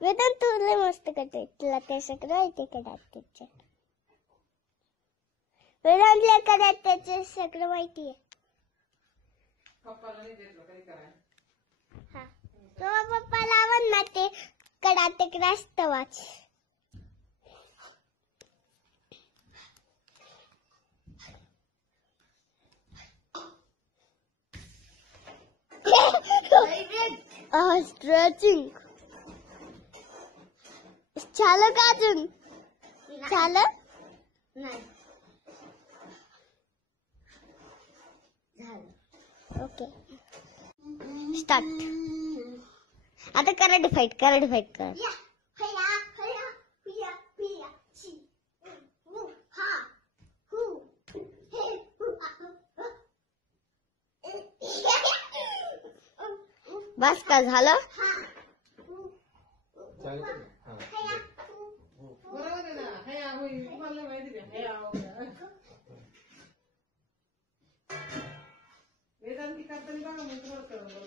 वेदांत तुला मस्त करते, तुला ते सगळं माहिती कराटे. वेदांतला कराटेचे सगळं माहिती आहे. पप्पाला नाही देत कधी करायला. हा, तेव्हा पप्पाला आवड ना ते कराटे क्लास तवाच. स्ट्रेचिंग झालं का अजून? झालं नाही. Okay start. आता कराटे फाईट कर. बस का झालं? बरोबर आहे ना. हे होईल तुम्हाला माहिती आहे. हे वेदांती करताना बघा मग तुम्हाला कळलं.